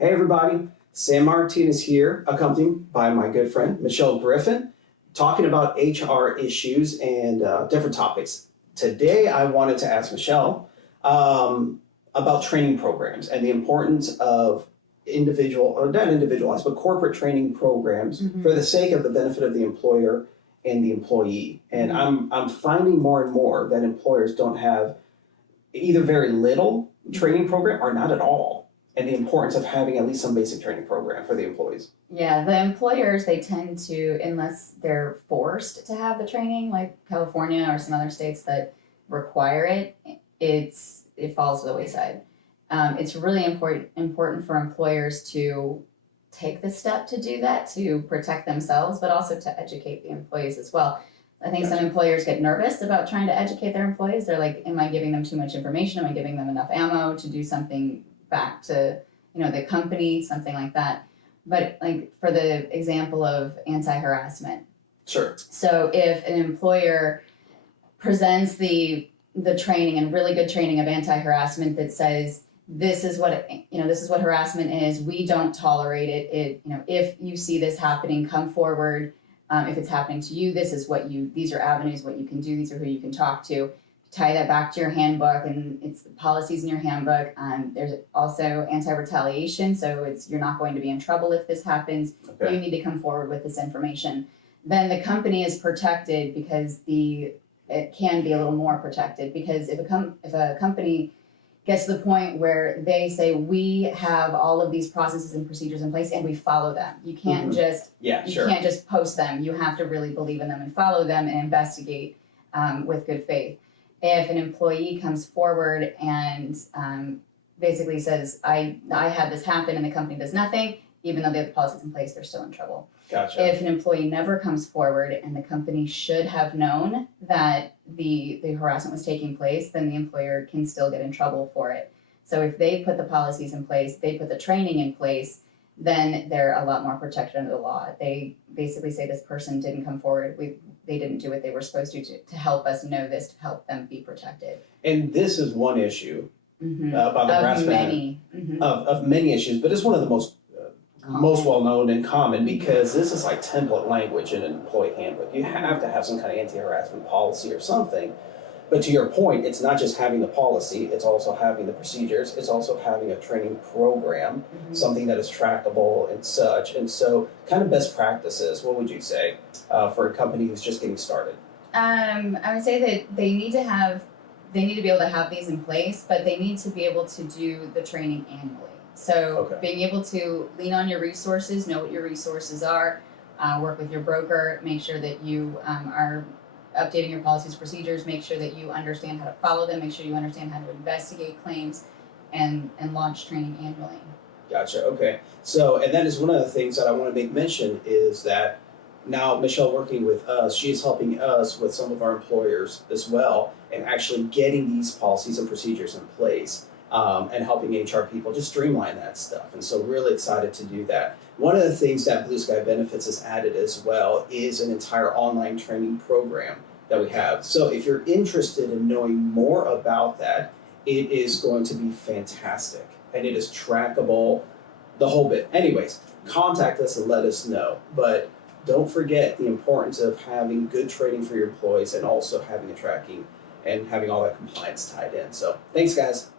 Hey everybody, Sam Martinez here, accompanied by my good friend Michelle Griffin, talking about HR issues and different topics. Today I wanted to ask Michelle about training programs and the importance of not individualized, but corporate training programs for the sake of the benefit of the employer and the employee. And I'm finding more and more that employers don't have either very little training program or not at all. And the importance of having at least some basic training program for the employees. Yeah, the employers, they tend to, unless they're forced to have the training, like California or some other states that require it, it falls to the wayside. It's really important for employers to take the step to do that, to protect themselves, but also to educate the employees as well. I think some employers get nervous about trying to educate their employees. They're like, am I giving them too much information? Am I giving them enough ammo to do something back to the company, something like that. But like for the example of anti-harassment. Sure. So if an employer presents the training and really good training of anti-harassment that says this is what harassment is, we don't tolerate it. If you see this happening, come forward. If it's happening to you, these are avenues, what you can do, these are who you can talk to. Tie that back to your handbook, and it's policies in your handbook. There's also anti-retaliation, so you're not going to be in trouble if this happens. Okay. You need to come forward with this information. Then the company is protected because it can be a little more protected, because if a company gets to the point where they say we have all of these processes and procedures in place and we follow them, you can't can't just post them. You have to really believe in them and follow them and investigate with good faith. If an employee comes forward and basically says, I had this happen and the company does nothing, even though they have the policies in place, they're still in trouble. Gotcha. If an employee never comes forward and the company should have known that the harassment was taking place, then the employer can still get in trouble for it. So if they put the policies in place, they put the training in place, then they're a lot more protected under the law. They basically say this person didn't come forward. They didn't do what they were supposed to help us know this, to help them be protected. And this is one issue about the harassment of many issues, but it's one of the most well-known and common, because this is like template language in an employee handbook. You have to have some kind of anti-harassment policy or something. But to your point, it's not just having the policy, it's also having the procedures, it's also having a training program, something that is trackable and such. And so kind of best practices, what would you say for a company who's just getting started? I would say that they need to be able to have these in place, but they need to be able to do the training annually. So being able to lean on your resources, know what your resources are, work with your broker, make sure that you are updating your policies, procedures, make sure that you understand how to follow them, make sure you understand how to investigate claims, and launch training annually. Gotcha, okay. So, and that is one of the things that I want to make mention is that now Michelle working with us, she is helping us with some of our employers as well, and actually getting these policies and procedures in place, and helping HR people just streamline that stuff. And so really excited to do that. One of the things that Blu Sky Benefits has added as well is an entire online training program that we have. So if you're interested in knowing more about that, it is going to be fantastic. And it is trackable, the whole bit. Anyways, contact us and let us know. But don't forget the importance of having good training for your employees and also having the tracking and having all that compliance tied in. So thanks, guys.